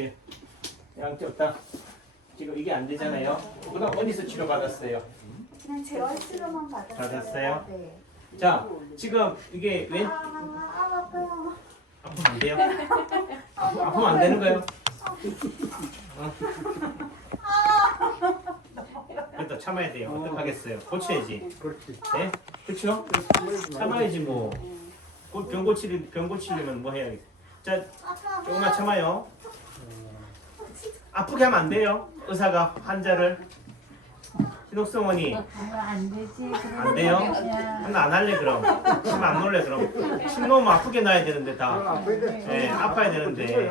그렇지. 양쪽 다. 지금 이게 안 되잖아요. 그다음 어디서 치료 받았어요? 그냥 재활 치료만 받았어요? 네. 자, 지금 이게 왜 아파요. 아프면 안 돼요? 아프면 안 되는 거예요? 그래도 참아야 돼요. 어떡하겠어요? 고쳐야지. 그렇지. 네? 그렇죠? 참아야지 뭐. 병 고치려면 뭐 해야겠어요? 자, 조금만 참아요. 아프게 하면 안 돼요. 의사가 환자를. 신옥성원이 안 되지. 안 돼요? 하나 안 할래 그럼. 침 안 놓을래 그럼. 침 놓으면 아프게 놔야 되는데 다. 아파야 돼. 네, 아파야 되는데.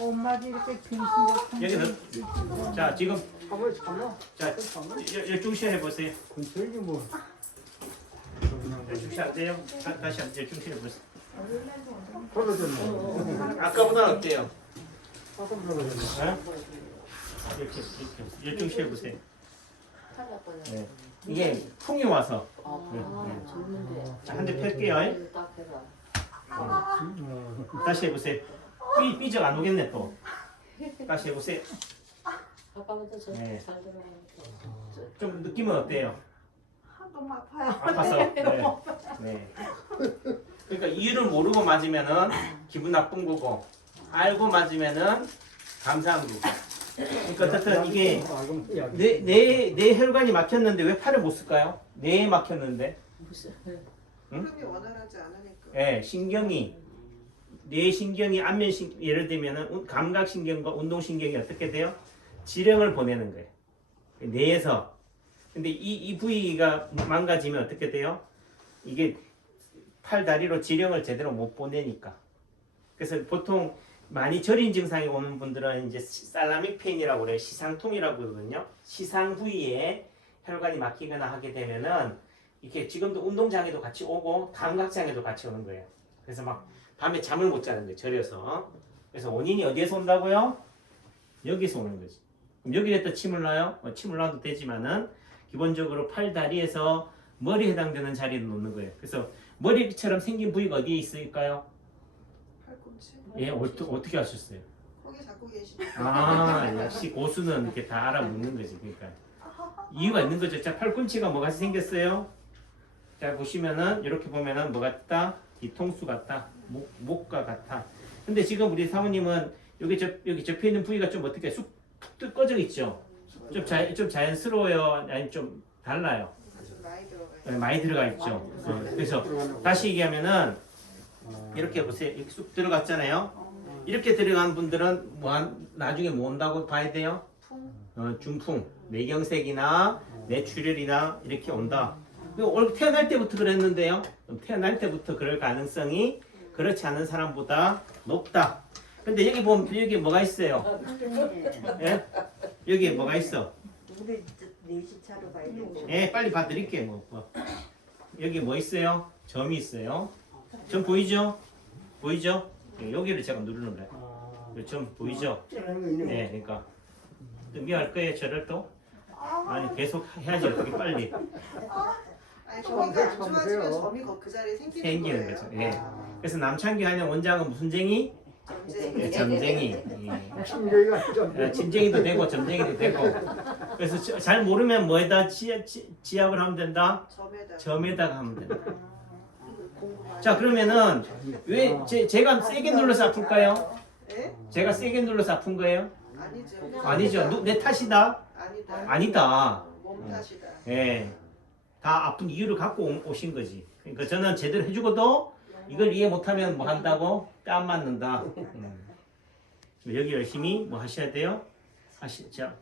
엄마도 이렇게 귀신 같은 여기서 자 지금 가만히 참아. 자 열중시 해보세요. 근처이지 뭐. 열중시 안 돼요? 다시 한 열중시 해보세요. 떨어졌네. 아까보다 어때요? 조금 떨어졌네. 네? 이렇게 열중시 해보세요. 네. 이게 풍이 와서 한 대 펼게요. 다시 해보세요. 삐적 안 오겠네 또. 다시 해보세요. 네. 좀 느낌은 어때요? 너무 아파요. 아파서. 네. 네. 그러니까 이유를 모르고 맞으면은 기분 나쁜 거고 알고 맞으면은 감사한 거고. 그러니까 어쨌든 이게 내 혈관이 막혔는데 왜 팔을 못 쓸까요? 뇌에 막혔는데. 흐름이 원활하지 않으니까. 예, 신경이 뇌 신경이 예를 들면은 감각신경과 운동신경이 어떻게 돼요? 지령을 보내는 거예요. 뇌에서. 근데 이 부위가 망가지면 어떻게 돼요? 이게 팔 다리로 지령을 제대로 못 보내니까. 그래서 보통 많이 저린 증상이 오는 분들은 이제 살라믹 페인이라고 그래요. 시상통이라고 그러거든요. 시상 부위에 혈관이 막히거나 하게 되면은 이렇게 지금도 운동장애도 같이 오고 감각장애도 같이 오는 거예요. 그래서 막 밤에 잠을 못 자는 거예요. 저려서. 그래서 원인이 어디에서 온다고요? 여기서 오는 거지. 그럼 여기에다 침을 놔요? 침을 놔도 되지만은 기본적으로 팔 다리에서 머리에 해당되는 자리를 놓는 거예요. 그래서 머리처럼 생긴 부위가 어디에 있을까요? 팔꿈치. 예, 어떻게 하셨어요? 거기 잡고 계시죠. 아, 역시 고수는 이렇게 다 알아묻는 거지. 그러니까 이유가 있는 거죠. 자, 팔꿈치가 뭐가 생겼어요? 자, 보시면은 이렇게 보면은 뭐 같다? 뒤통수 같다. 목과 같아. 근데 지금 우리 사모님은 여기 접혀 있는 부위가 좀 어떻게 쑥 꺼져 있죠? 좀 자연스러워요? 아니 좀 달라요? 좀 많이 들어가요. 네, 많이 들어가 있죠. 그래서 다시 얘기하면은 이렇게 보세요. 이렇게 쑥 들어갔잖아요. 이렇게 들어간 분들은 나중에 뭐 온다고 봐야 돼요? 중풍, 뇌경색이나 뇌출혈이나 이렇게 온다. 태어날 때부터 그랬는데요. 태어날 때부터 그럴 가능성이 그렇지 않은 사람보다 높다. 근데 여기 보면 여기 뭐가 있어요? 예? 여기 뭐가 있어? 우리 4시 차로 가야 돼. 예, 빨리 봐드릴게요. 여기 뭐 있어요? 점이 있어요. 점 보이죠? 보이죠? 예, 여기를 제가 누르는 거예요. 점 보이죠? 네, 그러니까 등교할 거예요. 저를 또? 아니 계속 해야지 어떻게 빨리 아니 거기가 안 좋아지면 점이 그 자리에 생기는 거예요. 거죠. 예. 그래서 남창기 하는 원장은 무슨 쟁이? 예, 점쟁이. 예, 침쟁이도 되고 점쟁이도 되고. 그래서 잘 모르면 뭐에다 지압을 하면 된다? 점에다. 점에다가 하면 된다. 공부 많이 자 그러면은 왜 제가 세게 눌러서 아플까요? 예? 제가 세게 눌러서 아픈 거예요? 아니죠. 아니죠. 내 탓이다? 아니다. 아니다. 몸 탓이다. 예. 다 아픈 이유를 갖고 오신 거지. 그러니까 저는 제대로 해주고도 이걸 이해 못하면 뭐 한다고? 뺨 맞는다. 여기 열심히 뭐 하셔야 돼요? 하시죠.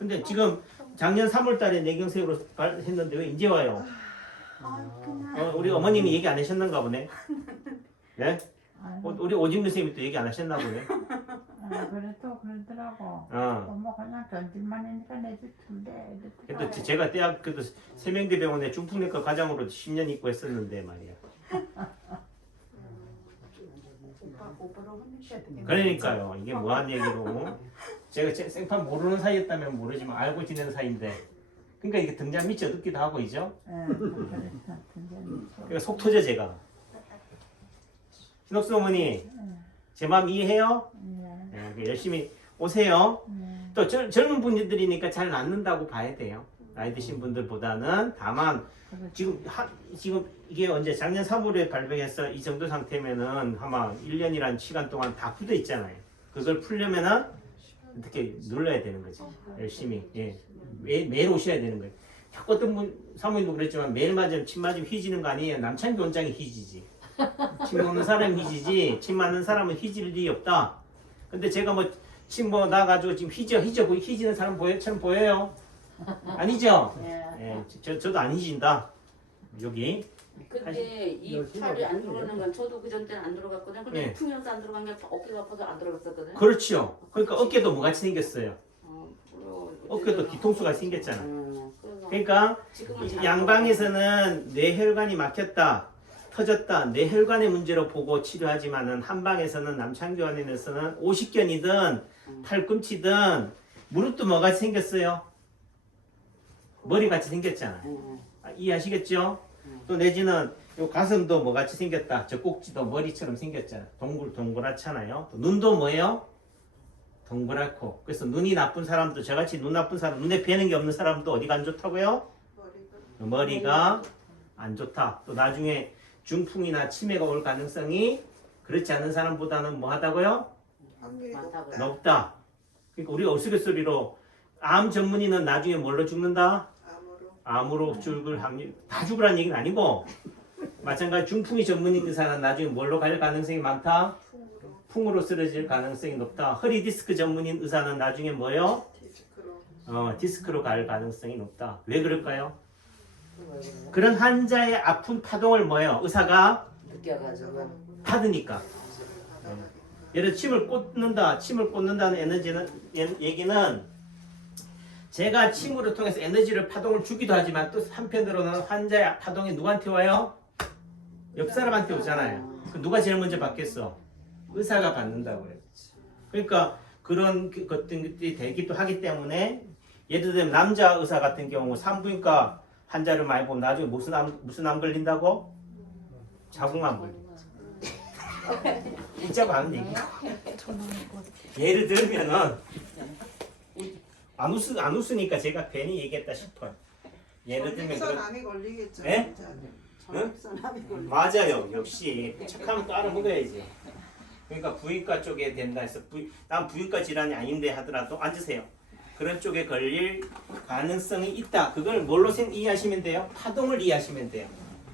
근데 지금 작년 3월 달에 뇌경색으로 했는데 왜 이제 와요? 우리 어머님이 얘기 안 하셨는가 보네. 네? 우리 오진무 선생님이 또 얘기 안 하셨나 보네. 그래도 그러더라고. 어. 엄마 그냥 던질만 하니까 내줄 텐데. 그래도 제가 그래도 세명대병원에 중풍내과 과장으로 10년 있고 했었는데 말이야. 오빠로 혼내셔야 되겠네. 그러니까요. 이게 뭐한 얘기로. 제가 생판 모르는 사이였다면 모르지만 알고 지내는 사이인데. 그러니까 이게 등잔 밑이 어둡기도 하고 이죠. 그랬어. 그러니까 속 터져 제가. 신옥수 어머니 제 마음 이해해요? 네, 열심히 오세요. 네. 또 젊은 분들이니까 잘 낫는다고 봐야 돼요. 나이 드신 분들보다는. 다만 그렇죠. 지금 이게 언제 작년 3월에 발병해서 이 정도 상태면은 아마 1년이란 시간 동안 다 굳어 있잖아요. 그걸 풀려면은 어떻게 눌러야 되는 거지. 열심히. 예. 매일 오셔야 되는 거예요. 자꾸 어떤 분 사모님도 그랬지만 매일 맞으면 침 맞으면 휘지는 거 아니에요. 남창기 원장이 휘지지. 침 먹는 사람이 휘지지 침 맞는 사람은 휘질 일이 없다. 근데 제가 뭐 침 뭐 나가지고 지금 휘지는 사람 처럼 보여요? 아니죠? 예, 저도 안 휘진다. 여기. 근데 이 팔이 안 들어가는 건 저도 그전 때는 안 들어갔거든요. 근데 네. 풀면서 안 들어간 게 어깨가 아파서 안 들어갔었거든요. 그렇죠. 그러니까 어깨도 뭐같이 생겼어요. 그리고 어깨도 뒤통수가 생겼잖아. 그래서 그러니까 지금은 잘 양방에서는 뇌혈관이 막혔다, 터졌다, 뇌혈관의 문제로 보고 치료하지만은 한방에서는 남창교환에서는 오십견이든 팔꿈치든 무릎도 뭐같이 생겼어요. 머리같이 생겼잖아. 이해하시겠죠? 또 내지는 요 가슴도 뭐같이 생겼다. 저 꼭지도 머리처럼 생겼잖아. 동그랗잖아요. 또 눈도 뭐예요? 동그랗고. 그래서 눈이 나쁜 사람도 저같이 눈 나쁜 사람, 눈에 뵈는 게 없는 사람도 어디가 안 좋다고요? 머리가 안 좋다. 또 나중에 중풍이나 치매가 올 가능성이 그렇지 않은 사람보다는 뭐 하다고요? 확률이 많다고요. 높다. 높다. 그러니까 우리가 우스갯소리로 암 전문의는 나중에 뭘로 죽는다? 암으로 죽을 확률, 다 죽으라는 얘기는 아니고 마찬가지 중풍이 전문인 의사는 나중에 뭘로 갈 가능성이 많다? 풍으로 쓰러질 가능성이 높다. 허리 디스크 전문인 의사는 나중에 뭐요? 디스크로 갈 가능성이 높다. 왜 그럴까요? 그런 환자의 아픈 파동을 뭐요? 의사가 느껴가지고 받으니까. 예를 들어 침을 꽂는다는 얘기는 제가 침으로 통해서 에너지를 파동을 주기도 하지만 또 한편으로는 환자의 파동이 누구한테 와요? 옆 사람한테 오잖아요. 그 누가 제일 먼저 받겠어? 의사가 받는다고요. 그러니까 그런 것들이 되기도 하기 때문에 예를 들면 남자 의사 같은 경우 산부인과 환자를 많이 보면 나중에 무슨 암 걸린다고? 자궁암 걸린다. 웃자고 하는 얘기. 예를 들면은 안 웃으니까 제가 괜히 얘기했다 싶어요. 예를 들면 전립선 암이 걸리겠죠. 예? 전립선 암이 걸리. 맞아요. 역시 착하면 또 알아먹어야지. 그러니까 부인과 쪽에 된다 해서 난 부인과 질환이 아닌데 하더라도 앉으세요. 그런 쪽에 걸릴 가능성이 있다. 그걸 뭘로 이해하시면 돼요? 파동을 이해하시면 돼요.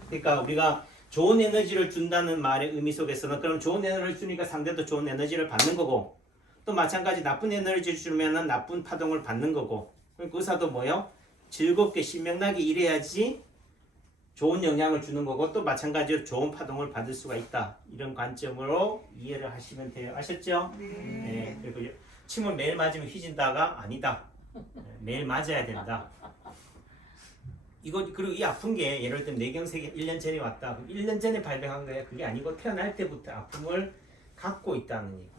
그러니까 우리가 좋은 에너지를 준다는 말의 의미 속에서는 그럼 좋은 에너지를 주니까 상대도 좋은 에너지를 받는 거고 또 마찬가지 나쁜 에너지를 주면은 나쁜 파동을 받는 거고 그러니까 의사도 뭐요? 즐겁게 신명나게 일해야지 좋은 영향을 주는 거고 또 마찬가지로 좋은 파동을 받을 수가 있다. 이런 관점으로 이해를 하시면 돼요. 아셨죠? 네. 그리고 침을 매일 맞으면 휘진다가 아니다. 매일 맞아야 된다. 그리고 이 아픈 게 예를 들면 뇌경색이 1년 전에 왔다. 1년 전에 발병한 거예요. 그게 아니고 태어날 때부터 아픔을 갖고 있다는 얘기예요.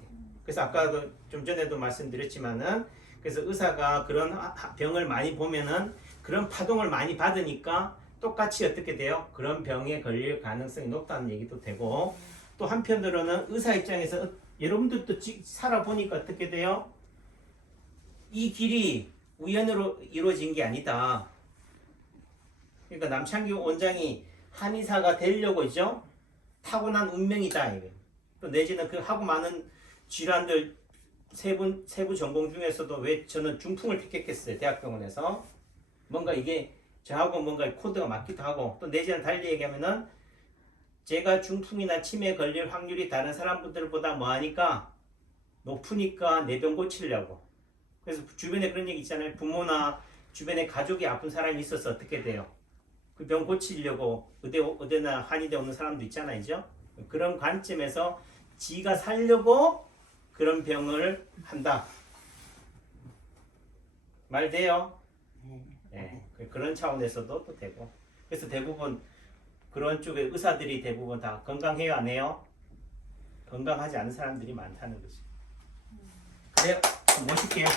그래서 아까도 좀 전에도 말씀드렸지만은 그래서 의사가 그런 병을 많이 보면은 그런 파동을 많이 받으니까 똑같이 어떻게 돼요? 그런 병에 걸릴 가능성이 높다는 얘기도 되고 또 한편으로는 의사 입장에서 여러분들도 살아보니까 어떻게 돼요? 이 길이 우연으로 이루어진 게 아니다. 그러니까 남창규 원장이 한의사가 되려고 있죠? 타고난 운명이다. 이게. 또 내지는 그 하고 많은 질환들 세부 전공 중에서도 왜 저는 중풍을 택했겠어요. 대학병원에서. 뭔가 이게 저하고 뭔가 코드가 맞기도 하고 또 내지는 달리 얘기하면은 제가 중풍이나 치매에 걸릴 확률이 다른 사람들보다 뭐하니까 높으니까 내 병 고치려고. 그래서 주변에 그런 얘기 있잖아요. 부모나 주변에 가족이 아픈 사람이 있어서 어떻게 돼요? 그 병 고치려고 의대나 한의대 오는 사람도 있잖아요. 그죠? 그런 관점에서 지가 살려고 그런 병을 한다. 말 돼요? 네. 그런 차원에서도 또 되고. 그래서 대부분 그런 쪽에 의사들이 대부분 다 건강해요, 안 해요? 건강하지 않은 사람들이 많다는 거죠. 그래요. 모실게요.